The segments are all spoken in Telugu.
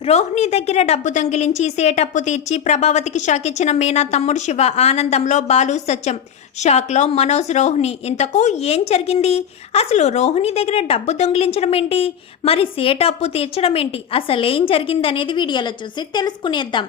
రోహిణి దగ్గర డబ్బు దొంగిలించి సేటప్పు తీర్చి ప్రభావతికి షాక్ ఇచ్చిన మీనా తమ్ముడు శివ ఆనందంలో బాలు సత్యం. షాక్లో మనోజ్ రోహిణి ఇంతకు ఏం జరిగింది? అసలు రోహిణి దగ్గర డబ్బు దొంగిలించడం ఏంటి? మరి సేటప్పు తీర్చడం ఏంటి? అసలు ఏం జరిగింది అనేది వీడియోలో చూసి తెలుసుకునేద్దాం.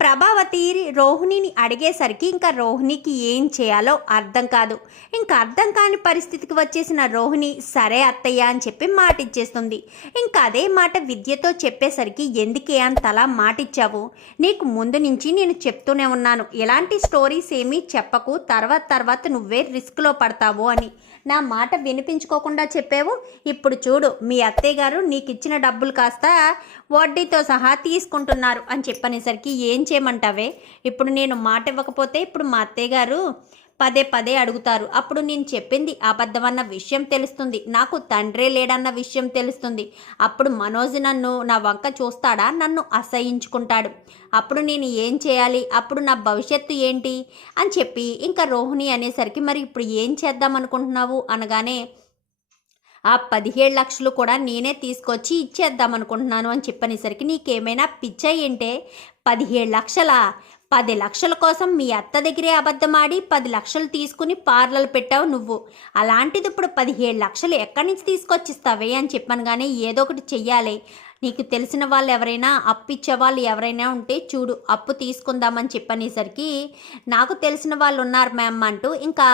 ప్రభావతి రోహిణిని అడిగేసరికి ఇంకా రోహిణికి ఏం చేయాలో అర్థం కాదు. ఇంకా అర్థం కాని పరిస్థితికి వచ్చేసిన రోహిణి సరే అత్తయ్య అని చెప్పి మాట ఇచ్చేస్తుంది ఇంకా అదే మాట విద్యతో చెప్పేసరికి ఎందుకే అంతలా మాట ఇచ్చావు నీకు ముందు నుంచి నేను చెప్తూనే ఉన్నాను. ఎలాంటి స్టోరీస్ ఏమీ చెప్పకు. తర్వాత తర్వాత నువ్వే రిస్క్లో పడతావు అని. నా మాట వినిపించుకోకుండా చెప్పావు? ఇప్పుడు చూడు మీ అత్తయ్య గారు నీకు ఇచ్చిన డబ్బులు కాస్త వడ్డీతో సహా తీసుకుంటున్నారు అని చెప్పనేసరికి ఏం చేయమంటావే ఇప్పుడు నేను మాట ఇవ్వకపోతే ఇప్పుడు మా అత్తయ్య గారు పదే పదే అడుగుతారు. అప్పుడు నేను చెప్పింది అబద్ధమన్న విషయం తెలుస్తుంది. నాకు తండ్రే లేడన్న విషయం తెలుస్తుంది. అప్పుడు మనోజ్ నన్ను నా వంక చూస్తాడా? నన్ను అసహించుకుంటాడు. అప్పుడు నేను ఏం చేయాలి? అప్పుడు నా భవిష్యత్తు ఏంటి? అని చెప్పి ఇంకా రోహిణి అనేసరికి మరి ఇప్పుడు ఏం చేద్దాం అనుకుంటున్నావు? అనగానే ఆ పదిహేడు లక్షలు కూడా నేనే తీసుకొచ్చి ఇచ్చేద్దాం అనుకుంటున్నాను అని చెప్పనేసరికి నీకేమైనా పిచ్చా ఏంటే పదిహేడు లక్షల? పది లక్షల కోసం మీ అత్త దగ్గరే అబద్ధమాడి పది లక్షలు తీసుకుని పార్లర్ పెట్టావు నువ్వు. అలాంటిది ఇప్పుడు పదిహేడు లక్షలు ఎక్కడి నుంచి తీసుకొచ్చిస్తావే అని చెప్పాను కానీ ఏదో ఒకటి చెయ్యాలి. నీకు తెలిసిన వాళ్ళు ఎవరైనా అప్పు ఇచ్చే వాళ్ళు ఎవరైనా ఉంటే చూడు అప్పు తీసుకుందామని చెప్పనేసరికి నాకు తెలిసిన వాళ్ళు ఉన్నారు మ్యామ్ అంటూ ఇంకా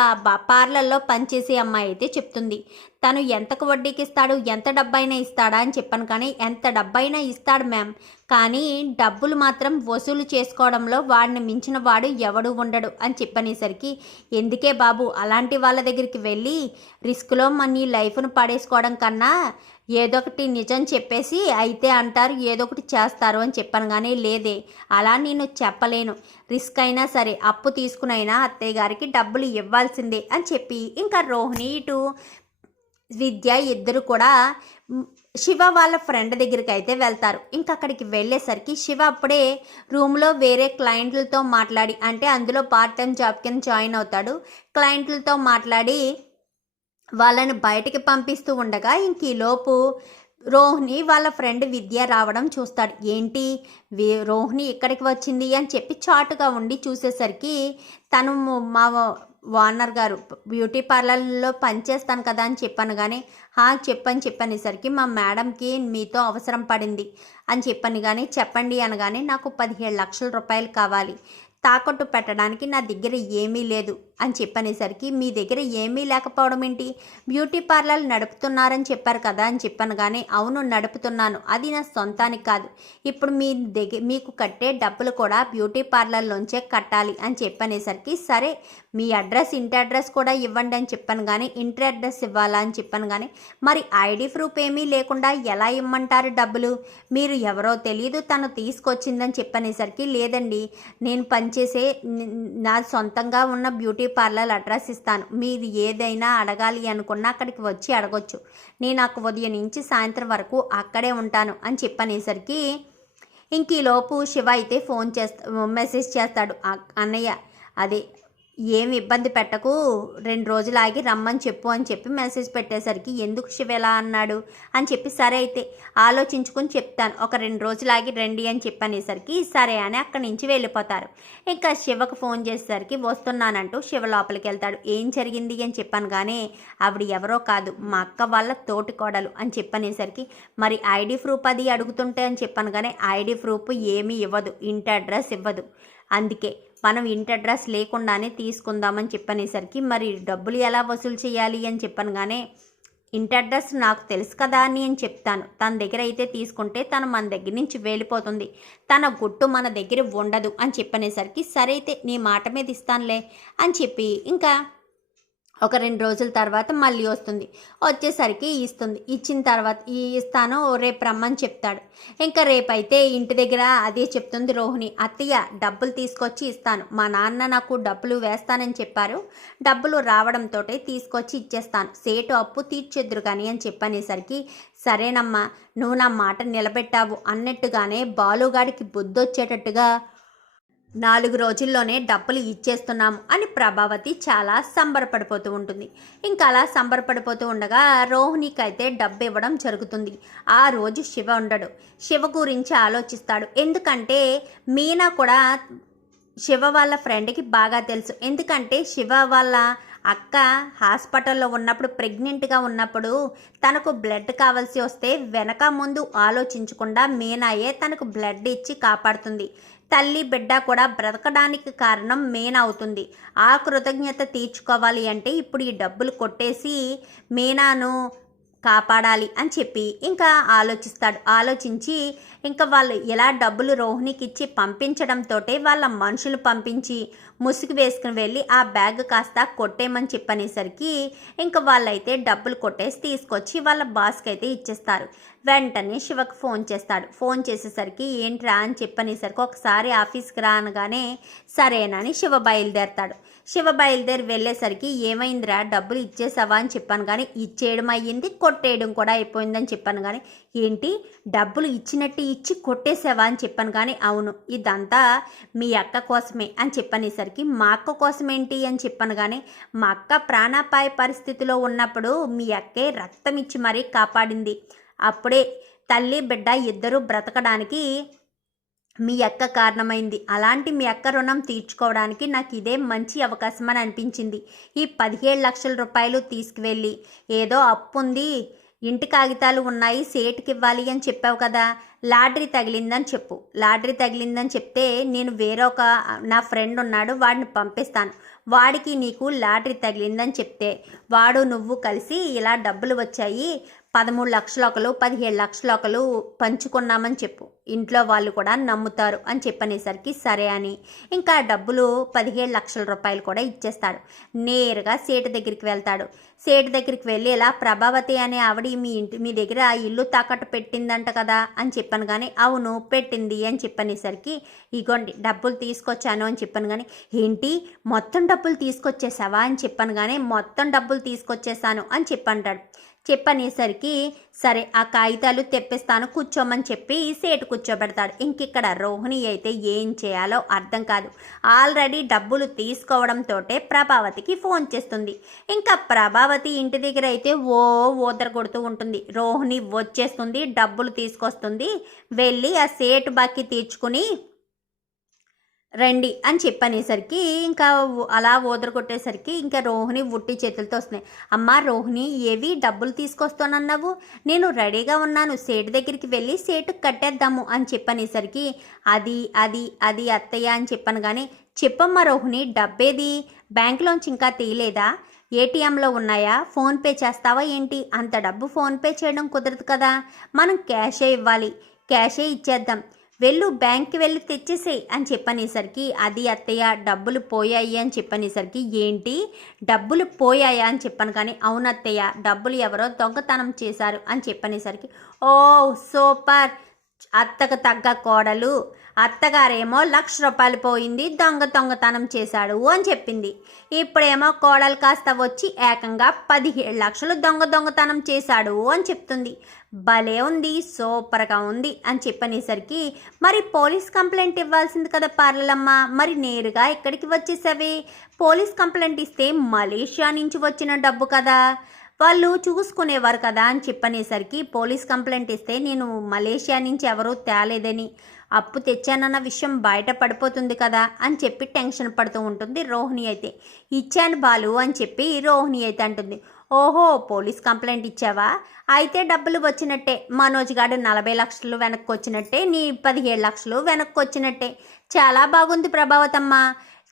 పార్లర్లో పనిచేసే అమ్మాయి అయితే చెప్తుంది. తను ఎంతకు వడ్డీకి ఇస్తాడు ఎంత డబ్బైనా ఇస్తాడా? అని చెప్పాను కానీ ఎంత డబ్బైనా ఇస్తాడు మ్యామ్. కానీ డబ్బులు మాత్రం వసూలు చేసుకోవడంలో వాడిని మించిన వాడు ఎవడు ఉండడు అని చెప్పనేసరికి ఎందుకే బాబు అలాంటి వాళ్ళ దగ్గరికి వెళ్ళి రిస్క్లో మన లైఫ్ను పడేసుకోవడం కన్నా ఏదో ఒకటి నిజం చెప్పేసి అయితే అంటారు ఏదో ఒకటి చేస్తారు అని చెప్పాను కానీ లేదే. అలా నేను చెప్పలేను. రిస్క్ అయినా సరే అప్పు తీసుకునైనా అత్తయ్య గారికి డబ్బులు ఇవ్వాల్సిందే అని చెప్పి ఇంకా రోహిణి ఇటు విద్య ఇద్దరు కూడా శివ వాళ్ళ ఫ్రెండ్ దగ్గరికి అయితే వెళ్తారు. ఇంకా అక్కడికి వెళ్ళేసరికి శివ అప్పుడే రూమ్లో వేరే క్లయింట్లతో మాట్లాడి అంటే అందులో పార్ట్ టైం జాబ్ కింద జాయిన్ అవుతాడు. క్లయింట్లతో మాట్లాడి వాళ్ళని బయటికి పంపిస్తూ ఉండగా ఇంక ఈలోపు రోహిణి వాళ్ళ ఫ్రెండ్ విద్య రావడం చూస్తాడు. ఏంటి? రోహిణి ఇక్కడికి వచ్చింది అని చెప్పి చాటుగా ఉండి చూసేసరికి తను మా ఓనర్ గారు బ్యూటీ పార్లర్లో పనిచేస్తాను కదా అని చెప్పాను కానీ హా చెప్పని చెప్పనేసరికి మా మేడంకి మీతో అవసరం పడింది అని చెప్పాను కానీ చెప్పండి అనగానే నాకు పదిహేడు లక్షల రూపాయలు కావాలి. తాకట్టు పెట్టడానికి నా దగ్గర ఏమీ లేదు. అని చెప్పనేసరికి మీ దగ్గర ఏమీ లేకపోవడం ఏంటి? బ్యూటీ పార్లర్ నడుపుతున్నారని చెప్పారు కదా అని చెప్పాను కానీ అవును నడుపుతున్నాను. అది నా సొంతానికి కాదు. ఇప్పుడు మీ దగ్గర మీకు కట్టే డబ్బులు కూడా బ్యూటీ పార్లర్లోంచే కట్టాలి అని చెప్పనేసరికి సరే మీ అడ్రస్ ఇంటి అడ్రస్ కూడా ఇవ్వండి అని చెప్పాను కానీ ఇంటి అడ్రస్ ఇవ్వాలా అని చెప్పాను కానీ మరి ఐడి ప్రూఫ్ ఏమీ లేకుండా ఎలా ఇమ్మంటారు డబ్బులు? మీరు ఎవరో తెలియదు తను తీసుకొచ్చిందని చెప్పనేసరికి లేదండి నేను పనిచేసే నా సొంతంగా ఉన్న బ్యూటీ పార్లర్ అడ్రస్ ఇస్తాను. మీరు ఏదైనా అడగాలి అనుకున్నా అక్కడికి వచ్చి అడగొచ్చు. నేను నాకు ఉదయం నుంచి సాయంత్రం వరకు అక్కడే ఉంటాను అని చెప్పనేసరికి ఇంక ఈలోపు శివ అయితే ఫోన్ చేస్తా మెసేజ్ చేస్తాడు. అన్నయ్య అదే ఏమి ఇబ్బంది పెట్టకు రెండు రోజులు ఆగి రమ్మని చెప్పు అని చెప్పి మెసేజ్ పెట్టేసరికి ఎందుకు శివ ఎలా అన్నాడు? అని చెప్పి సరే అయితే ఆలోచించుకుని చెప్తాను. ఒక రెండు రోజులు ఆగి రండి అని చెప్పనేసరికి సరే అని అక్కడి నుంచి వెళ్ళిపోతారు. ఇంకా శివకు ఫోన్ చేసేసరికి వస్తున్నానంటూ శివ లోపలికి వెళ్తాడు. ఏం జరిగింది? అని చెప్పాను కానీ ఆవిడ ఎవరో కాదు మా అక్క వాళ్ళ తోటి కోడలు అని చెప్పనేసరికి మరి ఐడి ప్రూఫ్ అది అడుగుతుంటే అని చెప్పాను కానీ ఐడి ప్రూఫ్ ఏమీ ఇవ్వదు ఇంటి అడ్రస్ ఇవ్వదు. అందుకే మనం ఇంటి అడ్రస్ లేకుండానే తీసుకుందామని చెప్పనేసరికి మరి డబ్బులు ఎలా వసూలు చేయాలి? అని చెప్పాను కానీ ఇంటి అడ్రస్ నాకు తెలుసు కదా అని అని చెప్తాను. తన దగ్గర అయితే తీసుకుంటే తను మన దగ్గర నుంచి వెళ్ళిపోతుంది. తన గుట్టు మన దగ్గర ఉండదు అని చెప్పనేసరికి సరే అయితే నీ మాట మీద ఇస్తానులే అని చెప్పి ఇంకా ఒక రెండు రోజుల తర్వాత మళ్ళీ వస్తుంది. వచ్చేసరికి ఇస్తుంది. ఇచ్చిన తర్వాత ఈ ఇస్తాను రేపు రమ్మని చెప్తాడు. ఇంకా రేపైతే ఇంటి దగ్గర అదే చెప్తుంది రోహిణి. అత్తయ్య డబ్బులు తీసుకొచ్చి ఇస్తాను. మా నాన్న నాకు డబ్బులు వేస్తానని చెప్పారు. డబ్బులు రావడంతో తీసుకొచ్చి ఇచ్చేస్తాను. సేటు అప్పు తీర్చెద్దురు కానీ అని చెప్పనేసరికి సరేనమ్మా నువ్వు నా మాట నిలబెట్టావు అన్నట్టుగానే బాలుగాడికి బుద్ధొచ్చేటట్టుగా నాలుగు రోజుల్లోనే డబ్బులు ఇచ్చేస్తున్నాము అని ప్రభావతి చాలా సంబరపడిపోతూ ఉంటుంది. ఇంకా అలా సంబరపడిపోతూ ఉండగా రోహిణికి అయితే డబ్బు ఇవ్వడం జరుగుతుంది. ఆ రోజు శివ ఉండడు. శివ గురించి ఆలోచిస్తాడు. ఎందుకంటే మీనా కూడా శివ వాళ్ళ ఫ్రెండ్కి బాగా తెలుసు. ఎందుకంటే శివ వాళ్ళ అక్క హాస్పిటల్లో ఉన్నప్పుడు ప్రెగ్నెంట్గా ఉన్నప్పుడు తనకు బ్లడ్ కావాల్సి వస్తే వెనక ముందు ఆలోచించకుండా మీనాయే తనకు బ్లడ్ ఇచ్చి కాపాడుతుంది. తల్లి బిడ్డ కూడా బ్రతకడానికి కారణం మెయిన్ అవుతుంది. ఆ కృతజ్ఞత తీర్చుకోవాలి అంటే ఇప్పుడు ఈ డబ్బులు కొట్టేసి మీనాను కాపాడాలి అని చెప్పి ఇంకా ఆలోచిస్తాడు. ఆలోచించి ఇంకా వాళ్ళు ఎలా డబ్బులు రోహిణికి ఇచ్చి పంపించడంతో వాళ్ళ మనుషులు పంపించి ముసుగు వేసుకుని వెళ్ళి ఆ బ్యాగ్ కాస్త కొట్టేయమని చెప్పనేసరికి ఇంకా వాళ్ళైతే డబ్బులు కొట్టేసి తీసుకొచ్చి వాళ్ళ బాస్కి అయితే ఇచ్చేస్తారు. వెంటనే శివకు ఫోన్ చేస్తాడు. ఫోన్ చేసేసరికి ఏంట్రా అని చెప్పనేసరికి ఒకసారి ఆఫీస్కి రానగానే సరేనని శివ బయలుదేరతాడు. శివ బయలుదేరి వెళ్ళేసరికి ఏమైందిరా? డబ్బులు ఇచ్చేసావా అని చెప్పాను కానీ ఇచ్చేయడం అయ్యింది కొట్టేయడం కూడా అయిపోయిందని చెప్పాను కానీ ఏంటి? డబ్బులు ఇచ్చినట్టు ఇచ్చి కొట్టేసావా అని చెప్పాను కానీ అవును ఇదంతా మీ అక్క కోసమే అని చెప్పనేసరికి మా అక్క కోసమేంటి అని చెప్పాను కానీ మా అక్క ప్రాణాపాయ పరిస్థితిలో ఉన్నప్పుడు మీ అక్కే రక్తం ఇచ్చి మరీ కాపాడింది. అప్పుడే తల్లి బిడ్డ ఇద్దరూ బ్రతకడానికి మీ అక్క కారణమైంది. అలాంటి మీ అక్క రుణం తీర్చుకోవడానికి నాకు ఇదే మంచి అవకాశం అని అనిపించింది. ఈ పదిహేడు లక్షల రూపాయలు తీసుకువెళ్ళి ఏదో అప్పు ఉంది ఇంటి కాగితాలు ఉన్నాయి సేటుకి ఇవ్వాలి అని చెప్పావు కదా లాటరీ తగిలిందని చెప్పు. లాటరీ తగిలిందని చెప్తే నేను వేరొక నా ఫ్రెండ్ ఉన్నాడు వాడిని పంపిస్తాను. వాడికి నీకు లాటరీ తగిలిందని చెప్తే వాడు నువ్వు కలిసి ఇలా డబ్బులు వచ్చాయి పదమూడు లక్షలు ఒకరు పదిహేడు లక్షలు ఒకరు పంచుకున్నామని చెప్పు. ఇంట్లో వాళ్ళు కూడా నమ్ముతారు అని చెప్పనేసరికి సరే అని. ఇంకా డబ్బులు పదిహేడు లక్షల రూపాయలు కూడా ఇచ్చేస్తాడు. నేరుగా సేటు దగ్గరికి వెళ్తాడు. సేటు దగ్గరికి వెళ్ళి ఇలా ప్రభావతి అనే ఆవిడ మీ ఇంటి మీ దగ్గర ఇల్లు తాకట్టు పెట్టిందంట కదా అని చెప్పాను కానీ అవును పెట్టింది అని చెప్పనేసరికి ఇగోండి డబ్బులు తీసుకొచ్చాను అని చెప్పాను కానీ ఏంటి మొత్తం డబ్బులు తీసుకొచ్చేసావా అని చెప్పాను కానీ మొత్తం డబ్బులు తీసుకొచ్చేసాను అని చెప్పంటాడు. చెప్పనేసరికి సరే ఆ కాగితాలు తెప్పిస్తాను కూర్చోమని చెప్పి సేటు కూర్చోబెడతాడు. ఇంకిక్కడ రోహిణి అయితే ఏం చేయాలో అర్థం కాదు. ఆల్రెడీ డబ్బులు తీసుకోవడంతో ప్రభావతికి ఫోన్ చేస్తుంది. ఇంకా ప్రభావతి ఇంటి దగ్గర అయితే ఓ ఓదర కొడుతూ ఉంటుంది. రోహిణి వచ్చేస్తుంది డబ్బులు తీసుకొస్తుంది వెళ్ళి ఆ సేటు బాకీ తీర్చుకుని రండి అని చెప్పనేసరికి ఇంకా అలా ఓదర కొట్టేసరికి ఇంకా రోహిణి ఉట్టి చేతులతో వస్తున్నాయి. అమ్మ రోహిణి ఏవి డబ్బులు తీసుకొస్తానన్నావు? నేను రెడీగా ఉన్నాను. సేటు దగ్గరికి వెళ్ళి సేటు కట్టేద్దాము అని చెప్పనేసరికి అది అది అది అత్తయ్య అని చెప్పాను కానీ చెప్పమ్మా రోహిణి డబ్బేది బ్యాంకులోంచి ఇంకా తీయలేదా? ఏటీఎంలో ఉన్నాయా? ఫోన్పే చేస్తావా ఏంటి? అంత డబ్బు ఫోన్పే చేయడం కుదరదు కదా. మనం క్యాషే ఇవ్వాలి. క్యాషే ఇచ్చేద్దాం. వెళ్ళు బ్యాంక్కి వెళ్ళి తెచ్చేసేయి అని చెప్పనేసరికి అది అత్తయ్య డబ్బులు పోయాయి అని చెప్పనేసరికి ఏంటి? డబ్బులు పోయాయా అని చెప్పాను కానీ అవునత్తయ్య డబ్బులు ఎవరో దొంగతనం చేశారు అని చెప్పనేసరికి ఓ సూపర్! అత్తకు తగ్గ కోడలు అత్తగారేమో లక్ష రూపాయలు పోయింది దొంగ దొంగతనం చేశాడు అని చెప్పింది. ఇప్పుడేమో కోడలు కాస్త వచ్చి ఏకంగా పదిహేడు లక్షలు దొంగ దొంగతనం చేశాడు అని చెప్తుంది. భలే ఉంది సూపర్గా ఉంది అని చెప్పనేసరికి మరి పోలీస్ కంప్లైంట్ ఇవ్వాల్సింది కదా పార్లలమ్మ మరి నేరుగా ఇక్కడికి వచ్చేసావే? పోలీస్ కంప్లైంట్ ఇస్తే మలేషియా నుంచి వచ్చిన డబ్బు కదా. వాళ్ళు చూసుకునేవారు కదా అని చెప్పనేసరికి పోలీస్ కంప్లైంట్ ఇస్తే నేను మలేషియా నుంచి ఎవరూ తేలేదని అప్పు తెచ్చానన్న విషయం బయట పడిపోతుంది కదా అని చెప్పి టెన్షన్ పడుతూ ఉంటుంది రోహిణి అయితే. ఇచ్చాను బాలు అని చెప్పి రోహిణి అయితే అంటుంది. ఓహో పోలీస్ కంప్లైంట్ ఇచ్చావా? అయితే డబ్బులు వచ్చినట్టే. మనోజ్ గారు నలభై లక్షలు వెనక్కి వచ్చినట్టే నీ పదిహేడు లక్షలు వెనక్కి వచ్చినట్టే చాలా బాగుంది ప్రభావతమ్మ.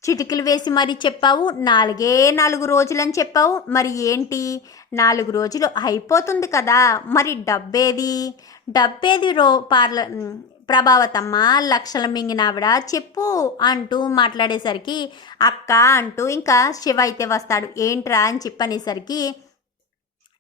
చిటికలు వేసి మరి చెప్పావు నాలుగే నాలుగు రోజులని చెప్పావు. మరి ఏంటి? నాలుగు రోజులు అయిపోతుంది కదా. మరి డబ్బేది? డబ్బేది రో పార్ల ప్రభావతమ్మ లక్షల మింగినావిడ? చెప్పు అంటూ మాట్లాడేసరికి అక్క అంటూ ఇంకా శివ అయితే వస్తాడు. ఏంట్రా అని చెప్పనేసరికి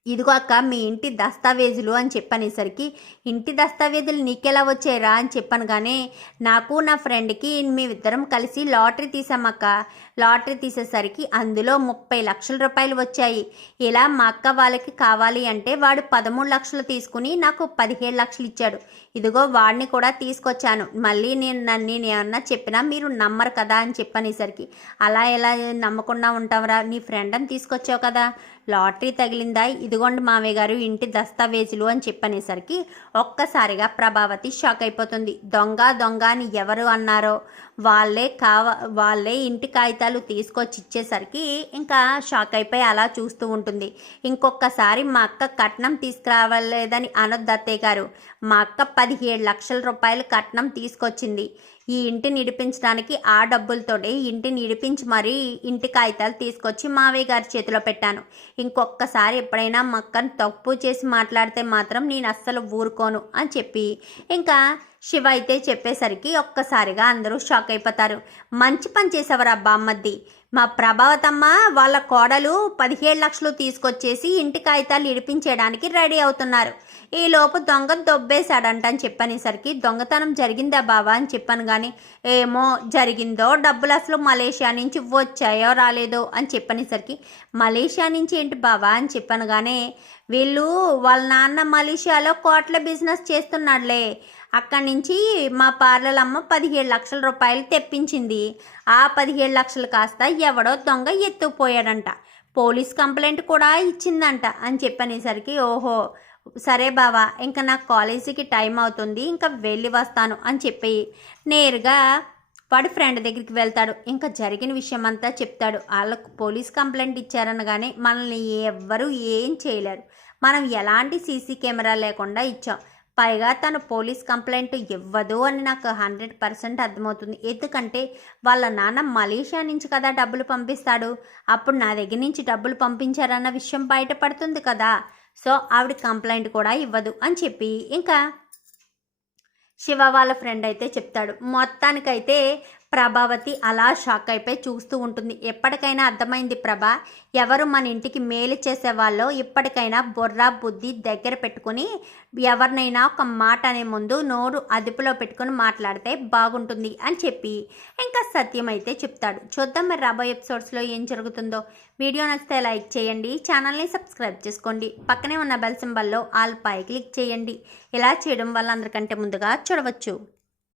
ఇదిగో అక్క మీ ఇంటి దస్తావేజులు అని చెప్పనేసరికి ఇంటి దస్తావేజులు నీకెలా వచ్చాయిరా? అని చెప్పాను. కానీ నాకు నా ఫ్రెండ్కి మేమిద్దరం కలిసి లాటరీ తీసామక్క లాటరీ తీసేసరికి అందులో ముప్పై లక్షల రూపాయలు వచ్చాయి. ఇలా మా అక్క వాళ్ళకి కావాలి అంటే వాడు పదమూడు లక్షలు తీసుకుని నాకు పదిహేడు లక్షలు ఇచ్చాడు. ఇదిగో వాడిని కూడా తీసుకొచ్చాను. మళ్ళీ నేను నన్ను నేను ఏమన్నా చెప్పినా మీరు నమ్మరు కదా అని చెప్పనేసరికి అలా ఎలా నమ్మకుండా ఉంటావురా? నీ ఫ్రెండ్ అని తీసుకొచ్చావు కదా. లాటరీ తగిలిందా? ఇదిగోండి మామయ్య గారు ఇంటి దస్తావేజులు అని చెప్పనేసరికి ఒక్కసారిగా ప్రభావతి షాక్ అయిపోతుంది. దొంగ దొంగ అని ఎవరు అన్నారో? వాళ్ళే కావ వాళ్ళే ఇంటి కాగితాలు తీసుకొచ్చి ఇచ్చేసరికి ఇంకా షాక్ అయిపోయి అలా చూస్తూ ఉంటుంది. ఇంకొకసారి మా అక్క కట్నం తీసుకురావలేదని అనొద్దు అత్తయ్య గారు. మా అక్క పదిహేడు లక్షల రూపాయలు కట్నం తీసుకొచ్చింది. ఈ ఇంటిని ఇడిపించడానికి ఆ డబ్బులతోటి ఇంటిని ఇడిపించి మరీ ఇంటి కాగితాలు తీసుకొచ్చి మావయ్య గారి చేతిలో పెట్టాను. ఇంకొకసారి ఎప్పుడైనా మక్కను తప్పు చేసి మాట్లాడితే మాత్రం నేను అస్సలు ఊరుకోను అని చెప్పి. ఇంకా శివ అయితే చెప్పేసరికి ఒక్కసారిగా అందరూ షాక్ అయిపోతారు. మంచి పని చేసేవారు బామ్మద్ది. మా ప్రభావతమ్మ వాళ్ళ కోడలు పదిహేడు లక్షలు తీసుకొచ్చేసి ఇంటి కాగితాలు ఇడిపించేయడానికి రెడీ అవుతున్నారు. ఈలోపు దొంగ దొబ్బేశాడంట అని చెప్పనేసరికి దొంగతనం జరిగిందా బావా అని చెప్పాను కానీ ఏమో జరిగిందో డబ్బులు అసలు మలేషియా నుంచి వచ్చాయో రాలేదో అని చెప్పనేసరికి మలేషియా నుంచి ఏంటి బావా అని చెప్పాను కానీ వీళ్ళు వాళ్ళ నాన్న మలేషియాలో కోట్ల బిజినెస్ చేస్తున్నాడులే. అక్కడి నుంచి మా పార్లర్ అమ్మ పదిహేడు లక్షల రూపాయలు తెప్పించింది. ఆ పదిహేడు లక్షలు కాస్త ఎవడో దొంగ ఎత్తుకుపోయాడంట. పోలీస్ కంప్లైంట్ కూడా ఇచ్చిందంట అని చెప్పనేసరికి ఓహో సరే బావా ఇంకా నాకు కాలేజీకి టైం అవుతుంది ఇంకా వెళ్ళి వస్తాను అని చెప్పి నేరుగా వాడి ఫ్రెండ్ దగ్గరికి వెళ్తాడు. ఇంకా జరిగిన విషయం అంతా చెప్తాడు. వాళ్ళకు పోలీస్ కంప్లైంట్ ఇచ్చారనగానే మనల్ని ఎవ్వరూ ఏం చేయలేరు. మనం ఎలాంటి సీసీ కెమెరా లేకుండా ఇచ్చాం. పైగా తను పోలీస్ కంప్లైంట్ ఇవ్వదు అని నాకు హండ్రెడ్ పర్సెంట్ అర్థమవుతుంది. ఎందుకంటే వాళ్ళ నాన్న మలేషియా నుంచి కదా డబ్బులు పంపిస్తాడు. అప్పుడు నా దగ్గర నుంచి డబ్బులు పంపించారన్న విషయం బయటపడుతుంది కదా. సో ఆవిడ కంప్లైంట్ కూడా ఇవ్వదు అని చెప్పి ఇంకా శివ వాళ్ళ ఫ్రెండ్ అయితే చెప్తాడు. మొత్తానికైతే ప్రభావతి అలా షాక్ అయిపోయి చూస్తూ ఉంటుంది. ఎప్పటికైనా అర్థమైంది ప్రభ ఎవరు మన ఇంటికి మేలు చేసేవాళ్ళో ఇప్పటికైనా బొర్రా బుద్ధి దగ్గర పెట్టుకుని ఎవరినైనా ఒక మాట అనే ముందు నోరు అదుపులో పెట్టుకుని మాట్లాడితే బాగుంటుంది అని చెప్పి ఇంకా సత్యం అయితే చెప్తాడు. చూద్దాం మరి రాబోయే ఎపిసోడ్స్లో ఏం జరుగుతుందో. వీడియో నచ్చితే లైక్ చేయండి ఛానల్ని సబ్స్క్రైబ్ చేసుకోండి. పక్కనే ఉన్న బెల్ సింబల్లో ఆల్ పై క్లిక్ చేయండి. ఇలా చేయడం వల్ల అందరికంటే ముందుగా చూడవచ్చు.